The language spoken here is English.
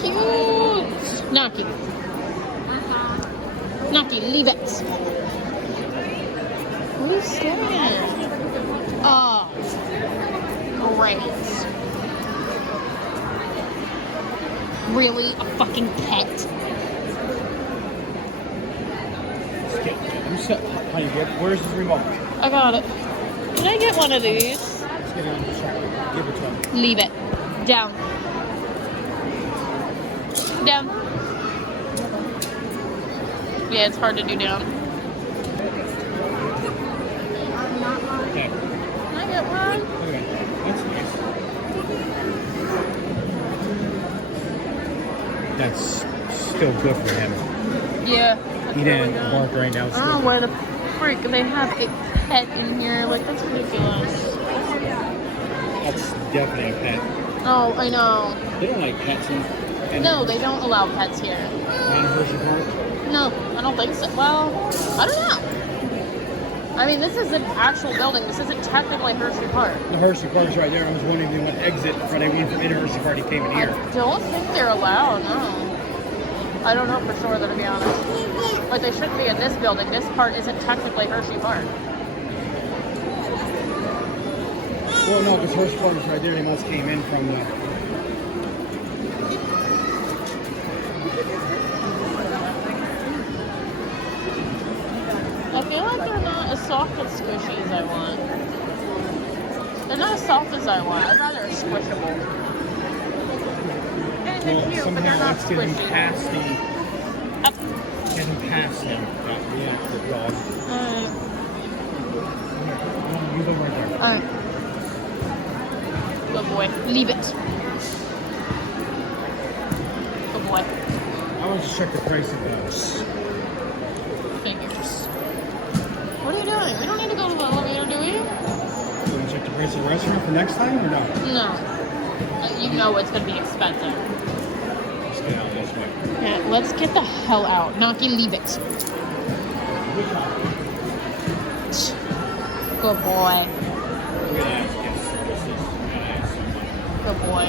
cute. Naki. Naki, leave it. What are you staring at? Oh, great. Really? A fucking pet? Honey, where's the remote? I got it. Can I get one of these? Let's get it on the check. Give it to him. Leave it. Down. Down. Yeah, it's hard to do down. Okay. Can I get one? Okay. That's nice. That's still good for him. Yeah. He didn't bark right now. I don't know why the freak they have a pet in here. Like, that's ridiculous. That's definitely a pet. Oh, I know. They don't like pets in No, they don't allow pets here. in Hershey Park. No, I don't think so. Well, I don't know. I mean, this is an actual building. This isn't technically Hershey Park. The Hershey Park's right there. I was wondering if they went exit when they went from in Hershey Park. He came in here. I don't think they're allowed, no. I don't know for sure, though, to be honest. But they shouldn't be in this building. This part isn't technically Hershey Park. Well, no, because Hershey Park is right there. They must came in from the... I feel like they're not as soft and squishy as I want. They're not as soft as I want. I'd rather squishable. And they're cute, but they're not let's get him squishy. past the... Up. Get him past him. Yeah, the dog. Alright. You go right there. Alright. Good boy. Leave it. Good boy. I want to just check the price of those. Figures. What are you doing? We don't need to go to the elevator, do we? You want to check the price of the restaurant for next time or no? No. You know it's going to be expensive. Let's get out this way. Yeah, let's get the hell out. Naki, leave it. Good boy. Look at that. Yes, this is nice. Good boy.